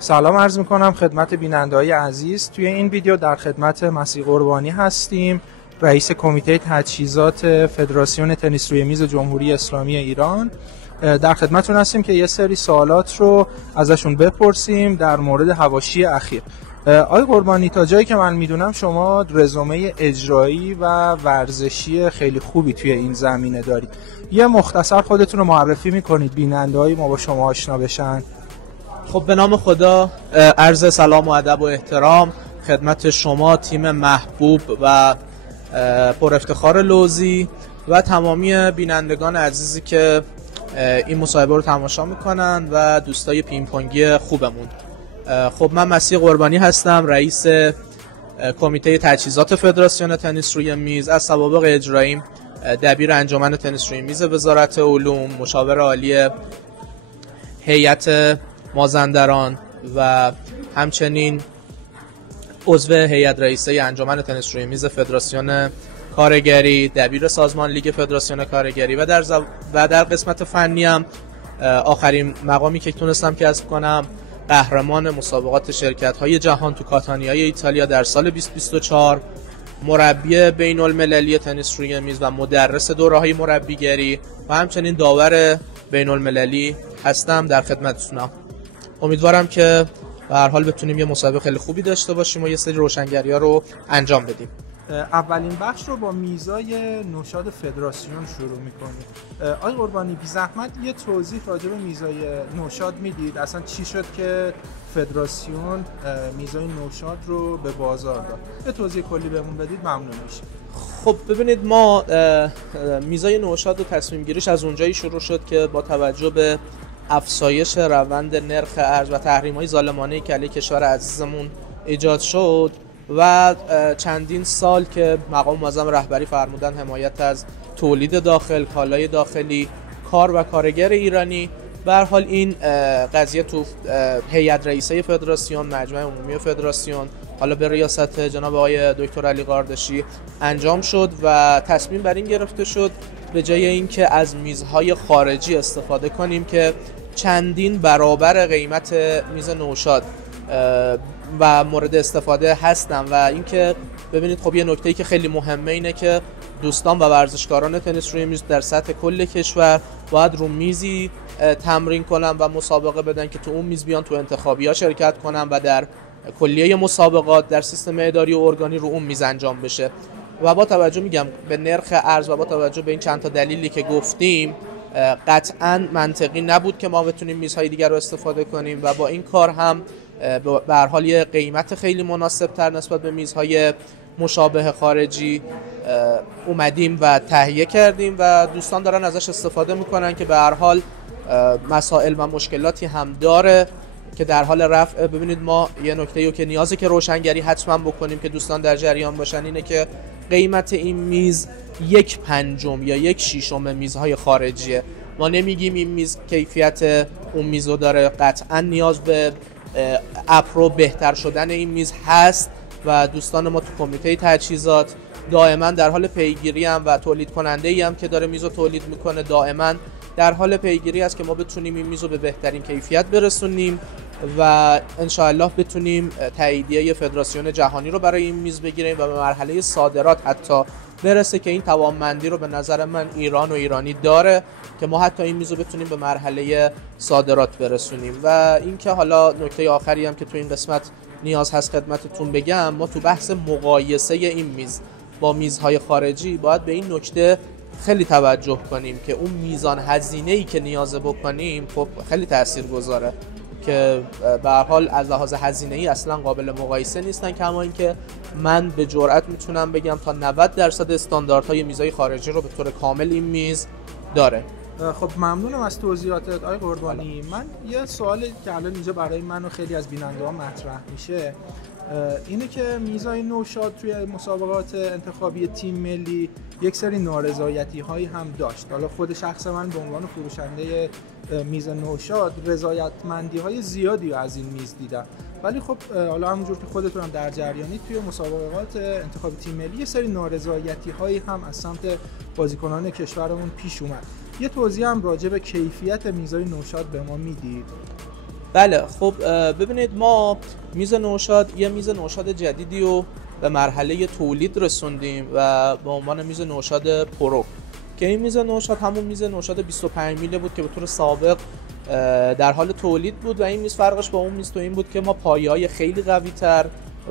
سلام عرض میکنم خدمت بیننده‌های عزیز. توی این ویدیو در خدمت مسیح قربانی هستیم، رئیس کمیته تجهیزات فدراسیون تنیس روی میز جمهوری اسلامی ایران. در خدمتتون هستیم که یه سری سوالات رو ازشون بپرسیم در مورد حواشی اخیر. آقای قربانی، تا جایی که من میدونم شما رزومه اجرایی و ورزشی خیلی خوبی توی این زمینه دارید. یه مختصر خودتون رو معرفی میکنید بیننده‌های ما با شما آشنا بشن؟ خب به نام خدا، عرض سلام و ادب و احترام خدمت شما، تیم محبوب و پر افتخار لوزی و تمامی بینندگان عزیزی که این مصاحبه رو تماشا میکنن و دوستای پینگ پونگی خوبمون. خب من مسیح قربانی هستم، رئیس کمیته تجهیزات فدراسیون تنیس روی میز. از سوابق اجراییم دبیر انجمن تنیس روی میز وزارت علوم، مشاور عالی هیئت مازندران و همچنین عضو هیئت رئیسه انجمن تنیس روی میز فدراسیون کارگری، دبیر سازمان لیگ فدراسیون کارگری و در قسمت فنی هم آخرین مقامی که تونستم کسب کنم قهرمان مسابقات شرکت‌های جهان تو کاتانیای ایتالیا در سال 2024، مربی بین المللی تنیس روی میز و مدرس دوره‌های مربیگری و همچنین داور بین المللی هستم. در خدمتتونم. امیدوارم که به هر حال بتونیم یه مسابقه خیلی خوبی داشته باشیم و یه سری روشنگری‌ها رو انجام بدیم. اولین بخش رو با میزای نوشاد فدراسیون شروع می‌کنیم. آقای قربانی، بی زحمت یه توضیح راجع به میزای نوشاد میدید؟ اصلا چی شد که فدراسیون میزای نوشاد رو به بازار داد؟ یه توضیح کلی بهمون بدید ممنون میشیم. خب ببینید، ما میزای نوشاد و تصمیم گیریش از اونجایی شروع شد که با توجه به افزایش روند نرخ ارز و تحریم‌های ظالمانه‌ای که علیه کشور عزیزمون ایجاد شد و چندین سال که مقام معظم رهبری فرمودن حمایت از تولید داخل، کالای داخلی، کار و کارگر ایرانی، به هر حال این قضیه تو هیئت رئیسه فدراسیون، مجمع عمومی فدراسیون، حالا به ریاست جناب آقای دکتر علی قاردشی انجام شد و تصمیم بر این گرفته شد به جای اینکه از میزهای خارجی استفاده کنیم که چندین برابر قیمت میز نوشاد و مورد استفاده هستن. و اینکه ببینید، خب یه نکته‌ای که خیلی مهمه اینه که دوستان و ورزشکاران تنیس روی میز در سطح کل کشور باید رو میزی تمرین کنن و مسابقه بدن که تو اون میز بیان تو انتخابی‌ها شرکت کنن و در کلیه مسابقات در سیستم اداری و ارگانی رو اون میز انجام بشه. و با توجه میگم به نرخ ارز و با توجه به این چند تا دلیلی که گفتیم، قطعاً منطقی نبود که ما بتونیم میزهای دیگر رو استفاده کنیم و با این کار هم به هر حال یه قیمت خیلی مناسب تر نسبت به میزهای مشابه خارجی اومدیم و تهیه کردیم و دوستان دارن ازش استفاده میکنن که به هر حال مسائل و مشکلاتی هم داره که در حال رفع. ببینید، ما یه نکته‌ای که نیازه که روشنگری حتما بکنیم که دوستان در جریان باشن اینه که قیمت این میز 1/5 یا 1/6 میزهای خارجیه. ما نمیگیم این میز کیفیت اون میزو داره، قطعا نیاز به اپرو بهتر شدن این میز هست و دوستان ما تو کمیته تجهیزات دائما در حال پیگیری هم و تولید کننده ای هم که داره میزو تولید میکنه دائما در حال پیگیری است که ما بتونیم این میزو به بهترین کیفیت برسونیم و انشاءالله بتونیم تاییدیه فدراسیون جهانی رو برای این میز بگیریم و به مرحله صادرات حتی برسه که این توانمندی رو به نظر من ایران و ایرانی داره که ما حتی این میزو بتونیم به مرحله صادرات برسونیم. و اینکه حالا نکته آخری هم که تو این قسمت نیاز هست خدمتتون بگم، ما تو بحث مقایسه این میز با میزهای خارجی باید به این نکته خیلی توجه کنیم که اون میزان هزینه‌ای که نیاز بکنیم خب خیلی تاثیرگذاره که به هر حال از لحاظ هزینه‌ای اصلا قابل مقایسه نیستن، کما اینکه من به جرئت میتونم بگم تا 90% استانداردهای میزهای خارجی رو به طور کامل این میز داره. خب ممنونم از توضیحاتت آقای قربانی. من یه سوالی که الان اینجا برای من و خیلی از بیننده‌ها مطرح میشه اینه که میزای نوشاد توی مسابقات انتخابی تیم ملی یک سری نارضایتی هایی هم داشت. حالا خود شخص من به عنوان فروشنده میز نوشاد رضایتمندی های زیادی از این میز دیدم، ولی خب حالا همونجور که خودتون هم در جریانی توی مسابقات انتخابی تیم ملی یه سری نارضایتی هایی هم از سمت بازیکنان کشورمون پیش اومد. یه توضیح هم راجع به کیفیت میزای نوشاد به ما میدید؟ بله خب ببینید ما میز نوشاد یه میز نوشاد جدیدی رو به مرحله تولید رسوندیم و به عنوان میز نوشاد پرو که این میز نوشاد همون میز نوشاد 25 میله بود که به طور سابق در حال تولید بود و این میز فرقش با اون میز تو این بود که ما پایه‌های خیلی قوی‌تر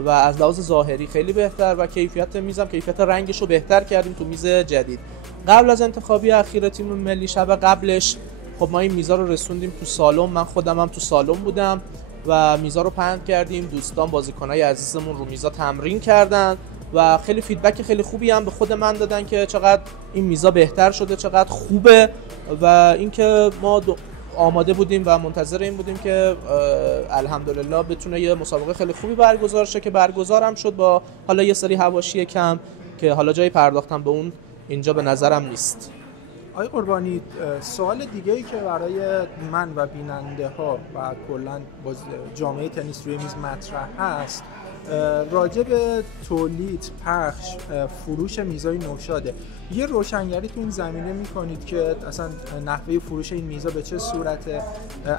و از لحاظ ظاهری خیلی بهتر و کیفیت کیفیت رنگش رو بهتر کردیم تو میز جدید. قبل از انتخابی اخیر تیم ملی شب قبلش خب ما این میزا رو رسوندیم تو سالن، من خودم هم تو سالن بودم و میزا رو پهن کردیم، دوستان بازیکنای عزیزمون رو میزا تمرین کردن و خیلی فیدبک خیلی خوبی هم به خود من دادن که چقدر این میزا بهتر شده، چقدر خوبه و اینکه ما آماده بودیم و منتظر این بودیم که الحمدلله بتونه یه مسابقه خیلی خوبی برگزار شه که برگزارم شد با حالا یه سری حواشی کم که حالا جای پرداختم به اون اینجا به نظرم نیست. آقای قربانی، سوال دیگه‌ای که برای من و بیننده ها و کلاً جامعه تنیس روی میز مطرح هست راجع به تولید، پخش، فروش میزای نوشاده. یه روشنگری تو این زمینه میکنید که اصلا نحوه فروش این میزا به چه صورته،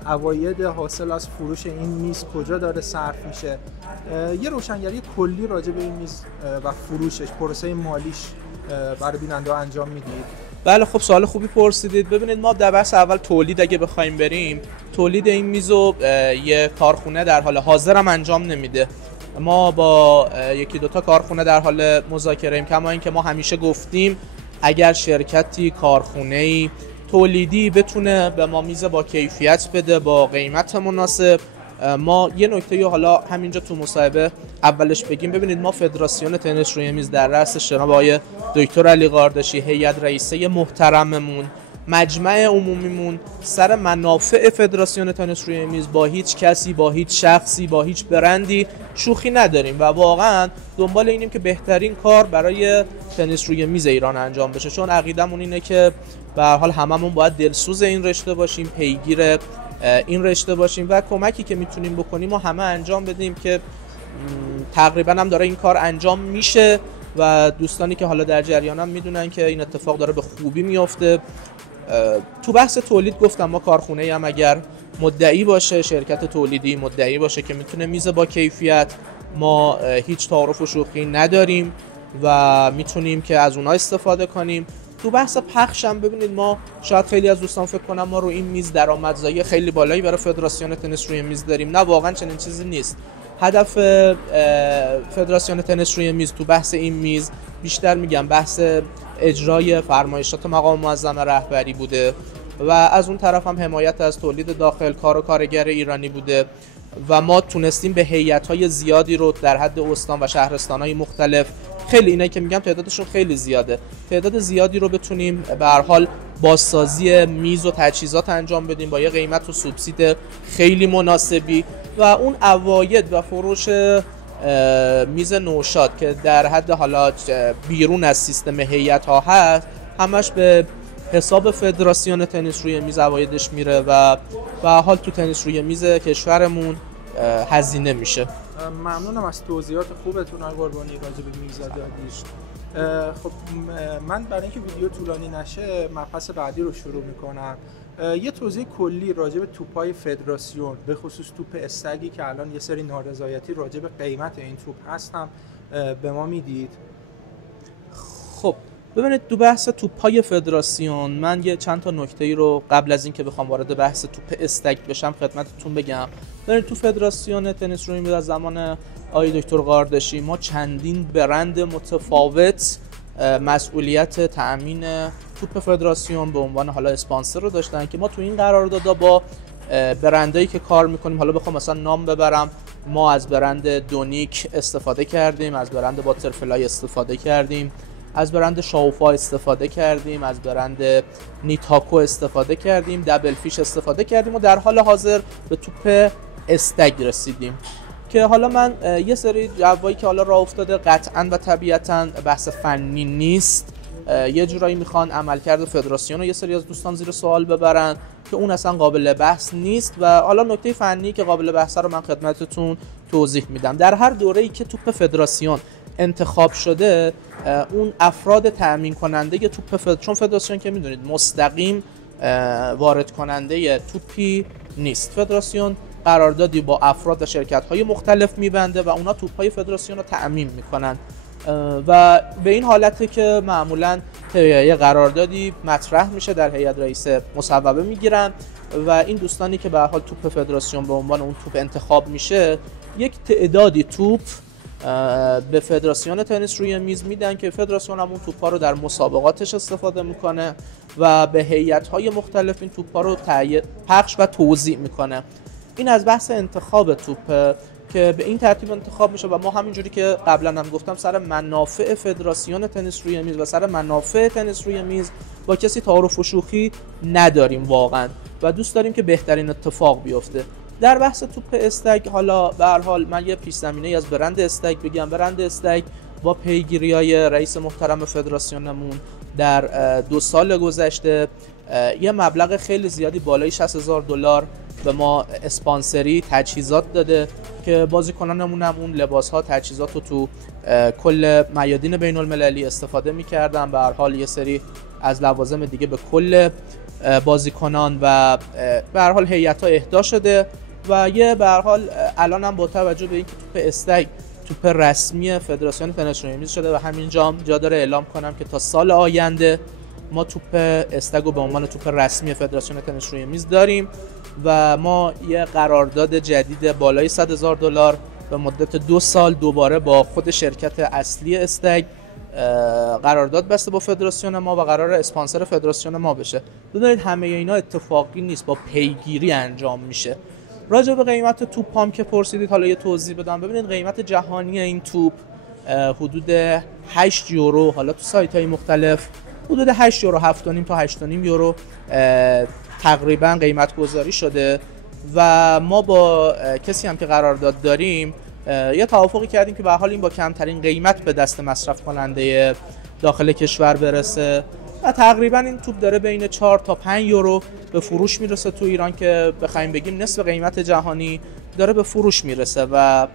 عواید حاصل از فروش این میز کجا داره صرف میشه، یه روشنگری کلی راجع به این میز و فروشش، پروسه مالیش برای بیننده ها انجام میدید؟ بله خب سوال خوبی پرسیدید. ببینید ما در بحث اول تولید اگه بخوایم بریم، تولید این میزو یه کارخونه در حال حاضر هم انجام نمیده. ما با یکی دوتا کارخونه در حال مذاکره ایم، کما اینکه ما همیشه گفتیم اگر شرکتی، کارخونه‌ای تولیدی بتونه به ما میز با کیفیت بده با قیمت مناسب، ما یه نکته حالا همینجا تو مصاحبه اولش بگیم. ببینید ما فدراسیون تنیس روی میز در رأس جناب آقای دکتر علی قاردشی، هیئت رئیسه محترممون، مجمع عمومیمون، سر منافع فدراسیون تنیس روی میز با هیچ کسی، با هیچ شخصی، با هیچ برندی شوخی نداریم و واقعا دنبال اینیم که بهترین کار برای تنیس روی میز ایران انجام بشه، چون عقیدمون اینه که به هر حال هممون باید دلسوز این رشته باشیم، پیگیر این رشته باشیم و کمکی که میتونیم بکنیم و همه انجام بدیم که تقریبا هم داره این کار انجام میشه و دوستانی که حالا در جریانم میدونن که این اتفاق داره به خوبی میفته. تو بحث تولید گفتم ما کارخونه هم اگر مدعی باشه، شرکت تولیدی مدعی باشه که میتونه میز با کیفیت، ما هیچ تعارف و شوخی نداریم و میتونیم که از اونها استفاده کنیم. تو بحث پخش هم ببینید ما شاید خیلی از دوستان فکر کنم ما رو این میز درآمدزایی خیلی بالایی برای فدراسیون تنیس روی میز داریم. نه واقعا چنین چیزی نیست. هدف فدراسیون تنیس روی میز تو بحث این میز بیشتر میگم بحث اجرای فرمایشات مقام معظم رهبری بوده و از اون طرف هم حمایت از تولید داخل، کار و کارگر ایرانی بوده و ما تونستیم به هیئت‌های زیادی رو در حد استان و شهرستان‌های مختلف، خیلی اینایی که میگم تعدادشون خیلی زیاده، تعداد زیادی رو بتونیم به هر حال بازسازی میز و تجهیزات انجام بدیم با یه قیمت و سوبسید خیلی مناسبی و اون عواید و فروش میز نوشاد که در حد حالا بیرون از سیستم هیئت‌ها هست همش به حساب فدراسیون تنیس روی میز عوایدش میره و به حال تو تنیس روی میز کشورمون هزینه میشه. ممنونم از توضیحات خوبتون آقای قربانی راجع به میزادادیش. خب من برای اینکه ویدیو طولانی نشه مبحث بعدی رو شروع میکنم. یه توضیح کلی راجع به توپای فدراسیون به خصوص توپ استگی که الان یه سری نارضایتی راجع به قیمت این توپ هستم به ما میدید؟ خب ببینید تو بحث توپای فدراسیون من یه چند تا نکته‌ای رو قبل از اینکه بخوام وارد بحث توپ استگ بشم خدمتتون بگم. ببینید تو فدراسیون تنیس روی میز از زمان آقای دکتر قاردشی ما چندین برند متفاوت مسئولیت تأمین توپ فدراسیون به عنوان حالا اسپانسر رو داشتن که ما تو این قراردادها با برندایی که کار میکنیم، حالا بخوام مثلا نام ببرم، ما از برند دونیک استفاده کردیم، از برند باترفلای استفاده کردیم، از برند شاوفا استفاده کردیم، از برند نیتاکو استفاده کردیم، دبل فیش استفاده کردیم و در حال حاضر به توپ استگ رسیدیم که حالا من یه سری جوایی که حالا راه افتاده قطعاً و طبیعتاً بحث فنی نیست، یه جورایی میخوان عملکرد فدراسیون رو یه سری از دوستان زیر سوال ببرن که اون اصلا قابل بحث نیست و حالا نکته فنی که قابل بحث رو من خدمتتون توضیح میدم. در هر دوره‌ای که توپ فدراسیون انتخاب شده اون افراد تأمین کننده توپ چون فدراسیون که میدونید مستقیم وارد کننده توپی نیست، فدراسیون قراردادی با افراد و شرکت‌های مختلف می‌بنده و اونا توپ‌های فدراسیون رو تأمین می‌کنن و به این حالته که معمولاً یه قراردادی مطرح میشه، در هیئت رئیسه مصوبه میگیرن و این دوستانی که به هر حال توپ فدراسیون به عنوان اون توپ انتخاب میشه، یک تعدادی توپ به فدراسیون تنیس روی میز میدن که فدراسیون هم اون توپ‌ها رو در مسابقاتش استفاده میکنه و به هیئت‌های مختلف این توپ‌ها رو پخش و توزیع میکنه. این از بحث انتخاب توپ که به این ترتیب انتخاب میشه و ما همینجوری که قبلا هم گفتم سر منافع فدراسیون تنیس روی میز و سر منافع تنیس روی میز با کسی تعارف و شوخی نداریم واقعا و دوست داریم که بهترین اتفاق بیفته. در بحث توپ استک، حالا به هر حال من یه پیش زمینه از برند استک بگم. برند استک با پیگیری‌های رئیس محترم فدراسیونمون در 2 سال گذشته یه مبلغ خیلی زیادی بالای $60,000 به ما اسپانسری تجهیزات داده که بازیکنانمون هم اون لباس‌ها تجهیزات رو تو کل میادین بین‌المللی استفاده می‌کردن. به هر حال یه سری از لوازم دیگه به کل بازیکنان و به هر حال هیئت‌ها اهدا شده و یه به هر حال الان هم با توجه به اینکه توپ استک توپ رسمی فدراسیون تنیس روی میز شده و همینجا جا داره اعلام کنم که تا سال آینده ما توپ استک رو به عنوان توپ رسمی فدراسیون تنیس روی میز داریم و ما یه قرارداد جدید بالای $100,000 به مدت 2 سال دوباره با خود شرکت اصلی استک قرارداد بسته با فدراسیون ما و قرار اسپانسر فدراسیون ما بشه. بدونید همه اینا اتفاقی نیست، با پیگیری انجام میشه. راجع به قیمت توپ هم که پرسیدید، حالا یه توضیح بدم. ببینید قیمت جهانی این توپ حدود 8 یورو، حالا تو سایت‌های مختلف حدود 8 یورو، 7.5 تا 8.5 یورو تقریبا قیمت گذاری شده و ما با کسی هم که قرارداد داریم یه توافقی کردیم که به هر حال این با کمترین قیمت به دست مصرف کننده داخل کشور برسه و تقریبا این توپ داره بین 4 تا 5 یورو به فروش میرسه تو ایران که بخوایم بگیم نصف قیمت جهانی داره به فروش میرسه و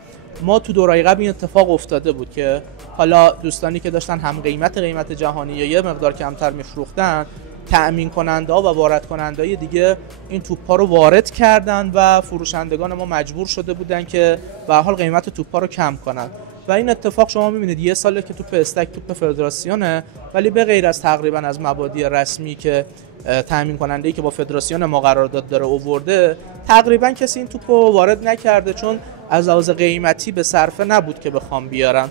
ما تو دورای قبل این اتفاق افتاده بود که حالا دوستانی که داشتن هم قیمت جهانی یا یه مقدار کمتر میفروختن، تأمین کننده ها و وارد کننده های دیگه این توپ ها رو وارد کردن و فروشندگان ما مجبور شده بودن که به هر حال قیمت توپ ها رو کم کنن و این اتفاق شما میبینید یه ساله که توپ استک توپ فدراسیونه، ولی به غیر از تقریبا از مبادی رسمی که تأمین کننده ای که با فدراسیون ما قرارداد داره آورده، تقریبا کسی این توپ رو وارد نکرده چون از لحاظ قیمتی به صرفه نبود که بخوام بیارن.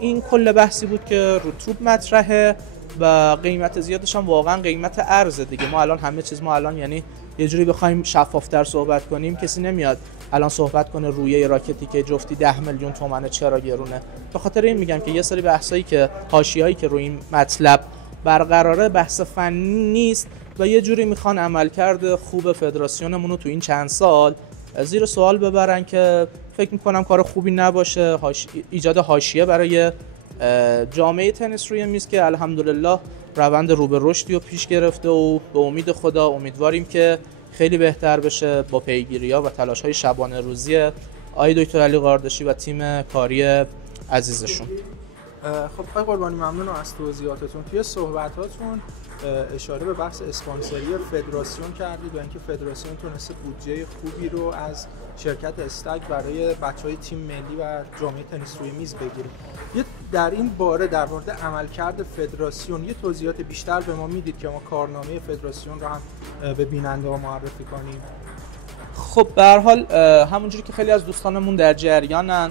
این کل بحثی بود که رو توپ مطرحه و قیمت زیادش هم واقعا قیمت ارز دیگه. ما الان همه چیز ما الان یعنی یه جوری بخوایم شفافتر صحبت کنیم، کسی نمیاد الان صحبت کنه رویه راکتی که جفتی 10 میلیون تومانه چرا گرونه. به خاطر این میگم که یه سری بحثایی که حاشیه‌ای که روی این مطلب برقراره بحث فنی نیست و یه جوری میخوان عملکرد خوب فدراسیونمون رو تو این چند سال زیر سوال ببرن که فکر میکنم کار خوبی نباشه. ایجاد حاشیه برای جامعه تنیس روی میز که الحمدلله روند رو به رشدی رو پیش گرفته و به امید خدا امیدواریم که خیلی بهتر بشه با پیگیری‌ها و تلاش‌های شبانه روزی آقای دکتر علی قاردشی و تیم کاری عزیزشون. خب آقای قربانی ممنونم از توضیحاتتون. توی صحبتاتون اشاره به بحث اسپانسری فدراسیون کردید و اینکه فدراسیون تونسته بودجه خوبی رو از شرکت استک برای بچهای تیم ملی و جامعه تنیس روی میز بگیره. یه در این باره در مورد عملکرد فدراسیون یه توضیحات بیشتر به ما میدید که ما کارنامه فدراسیون رو هم به بیننده‌ها معرفی کنیم؟ خب به هر حال همونجوری که خیلی از دوستانمون در جریانن،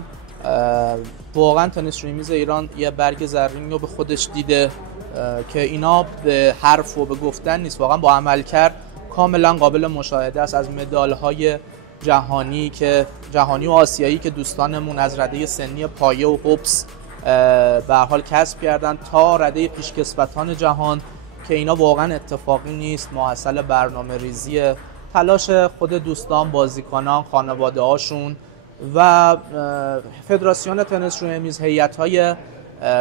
واقعا تنیس روی میز ایران یه برگ زرینی رو به خودش دیده که اینا به حرف و به گفتن نیست، واقعا با عملکرد کاملا قابل مشاهده است. از مدال‌های جهانی و آسیایی که دوستانمون از رده سنی پایه و هوبس به هر حال کسب کردن تا رده پیشکسوتان جهان که اینا واقعا اتفاقی نیست، محصل برنامه‌ریزی تلاش خود دوستان، بازیکنان، خانواده‌هاشون و فدراسیون تنیس روی میز، هیئت‌های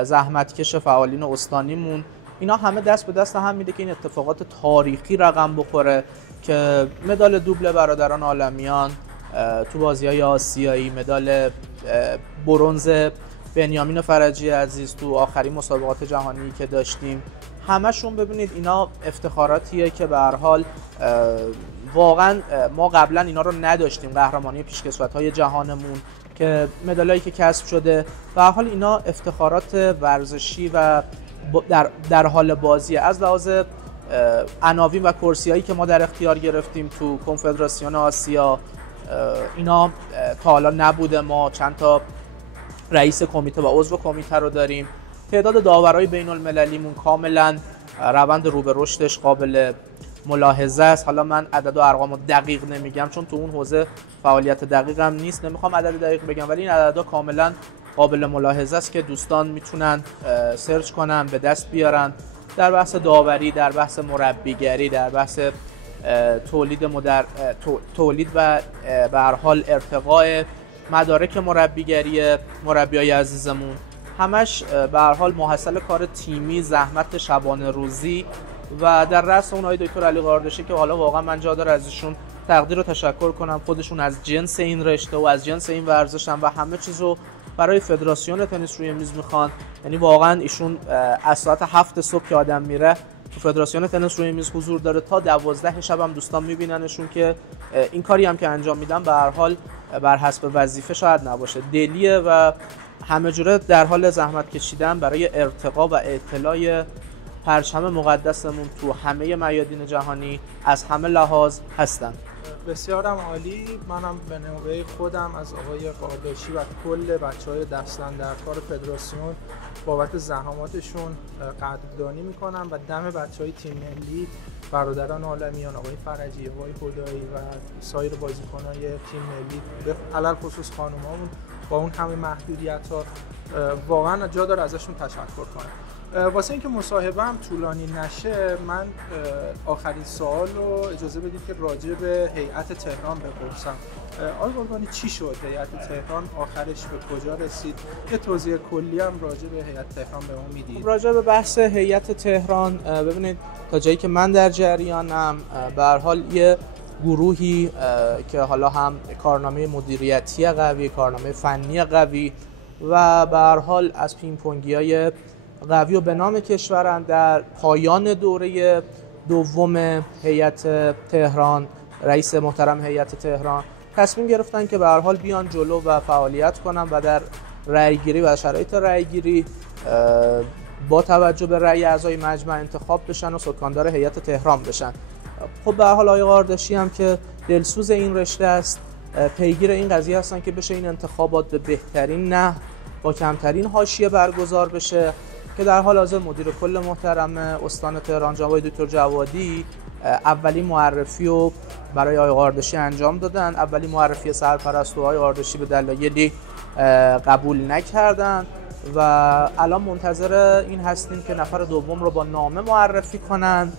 زحمتکش فعالین استانیمون. اینا همه دست به دست هم میده که این اتفاقات تاریخی رقم بخوره که مدال دوبل برادران عالمیان تو بازی‌های آسیایی، مدال برنز بنیامین فرجی عزیز تو آخرین مسابقات جهانی که داشتیم، همشون ببینید اینا افتخاراتیه که به هر حال واقعا ما قبلا اینا رو نداشتیم، قهرمانی پیشکسوت‌های جهانمون که مدالایی که کسب شده. به هر حال اینا افتخارات ورزشی و در حال بازی. از لحاظ عناوین و کرسیایی که ما در اختیار گرفتیم تو کنفدراسیون آسیا، اینا تا حالا نبوده. ما چند تا رئیس کمیته و عضو کمیته رو داریم. تعداد داورای بین المللیمون کاملا روند رو به رشدش قابل ملاحظه است. حالا من عدد و ارقامو دقیق نمیگم چون تو اون حوزه فعالیت دقیقم نیست، نمیخوام عدد دقیق بگم، ولی این عددها کاملا قابل ملاحظه است که دوستان میتونن سرچ کنن، به دست بیارن در بحث داوری، در بحث مربیگری، در بحث تولید و به هر حال ارتقاء مدارک مربیگری مربیای عزیزمون. همش به هر حال محصل کار تیمی، زحمت شبانه روزی و در رأس اون آقای دکتر علی قاردشی که حالا واقعا من جا داره ازشون تقدیر و تشکر کنم. خودشون از جنس این رشته و از جنس این ورزشن و همه چیزو برای فدراسیون تنیس روی میز میخوان. یعنی واقعا ایشون از ساعت 7 صبح که آدم میره تو فدراسیون تنیس روی میز حضور داره تا 12 شب هم دوستان میبیننشون که این کاری هم که انجام میدن به هر حال بر حسب وظیفه شاید نباشه، دلیه و همه جوره در حال زحمت کشیدن برای ارتقا و اطلاع پرچم مقدسمون تو همه میادین جهانی از همه لحاظ هستن. بسیارم عالی. منم به نوبه خودم از آقای قاردشی و کل بچهای دستن در کار فدراسیون بابت زحماتشون قدردانی میکنم و دم بچهای تیم ملی، برادران عالمیان، آقای فرجی، آقای خدایی و سایر بازیکنای تیم ملی، به علل خصوص خانومامون با اون همه محدودیت‌ها واقعا جا داره ازشون تشکر کنم. واسه اینکه مصاحبه‌ام طولانی نشه، من آخرین سوال رو اجازه بدید که راجع به هیئت تهران بپرسم. آقای قربانی چی شد؟ هیئت تهران آخرش به کجا رسید؟ یه توضیح کلی هم راجع به هیئت تهران به ما میدید؟ راجع به بحث هیئت تهران ببینید تا جایی که من در جریانم به هر حال یه گروهی که حالا هم کارنامه مدیریتی قوی، کارنامه فنی قوی و به هر حال از پینگ‌پنگی‌های قوی و به نام کشورن، در پایان دوره دوم هیئت تهران، رئیس محترم هیئت تهران تصمیم گرفتن که به هر حال بیان جلو و فعالیت کنن و در رأی‌گیری و شرایط رأی‌گیری با توجه به رأی اعضای مجمع انتخاب بشن و سکاندار هیئت تهران بشن. خب به هر حال آقای قاردشی هم که دلسوز این رشته است، پیگیر این قضیه هستن که بشه این انتخابات به بهترین نحو با کمترین حاشیه برگزار بشه که در حال حاضر مدیر کل محترم استان تهران جناب دکتر جوادی اولین معرفی رو برای آقای قاردشی انجام دادن. اولین معرفی سرپرست آقای قاردشی به دلایلی قبول نکردن و الان منتظر این هستیم که نفر دوم رو با نامه معرفی کنن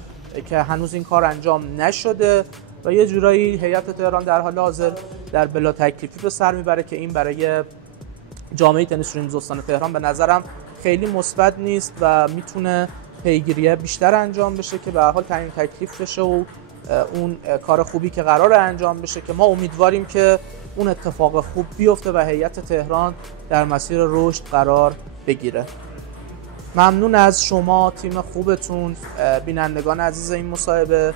که هنوز این کار انجام نشده و یه جورایی هیئت تهران در حال حاضر در بلا تکلیفی به سر میبره که این برای جامعه تنیس روی میز استان تهران به نظرم خیلی مثبت نیست و میتونه پیگیری بیشتر انجام بشه که به هر حال تعیین تکلیف بشه و اون کار خوبی که قراره انجام بشه که ما امیدواریم که اون اتفاق خوب بیفته و هیئت تهران در مسیر رشد قرار بگیره. ممنون از شما، تیم خوبتون، بینندگان عزیز این مصاحبه.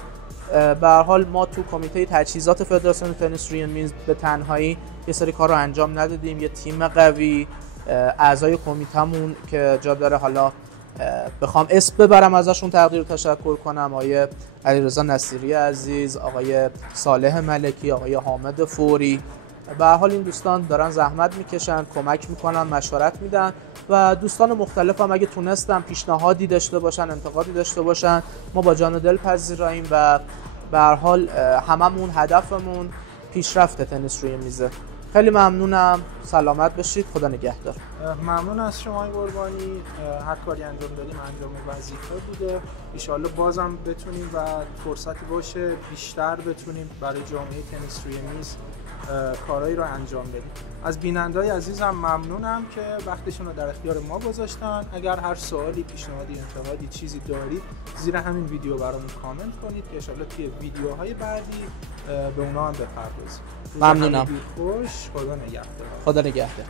به هر حال ما تو کمیته تجهیزات فدراسیون تنیس روی میز به تنهایی یه سری کار رو انجام ندادیم. یه تیم قوی، اعضای کمیتمون که جا داره حالا بخوام اسم ببرم ازشون تقدیر و تشکر کنم، آقای علیرضا نصیری عزیز، آقای صالح ملکی، آقای حامد فوری. به هر حال این دوستان دارن زحمت میکشن، کمک میکنن، مشورت میدن و دوستان مختلف هم اگه تونستن پیشنهادی داشته باشن، انتقادی داشته باشن، ما با جان و دل پذیراییم و به هر حال هممون هدفمون پیشرفت تنیس روی میزه. خیلی ممنونم، سلامت باشید، خدا نگهدار. ممنون از شما قربانی. هر کاری انجام دادیم انجام وظیفه بوده. ان شاءالله بازم بتونیم و فرصتی باشه بیشتر بتونیم برای جامعه تنیس روی میز کارهایی رو انجام بدیم. از بیننده‌های عزیزم ممنونم که وقتشون رو در اختیار ما گذاشتن. اگر هر سوالی، پیشنهادی، انتقادی، چیزی دارید زیر همین ویدیو برامون کامنت کنید که ان شاءالله توی ویدیوهای بعدی به اونا هم بپردازیم. ممنونم. خوش، خدا نگهدار. خدا نگهدار.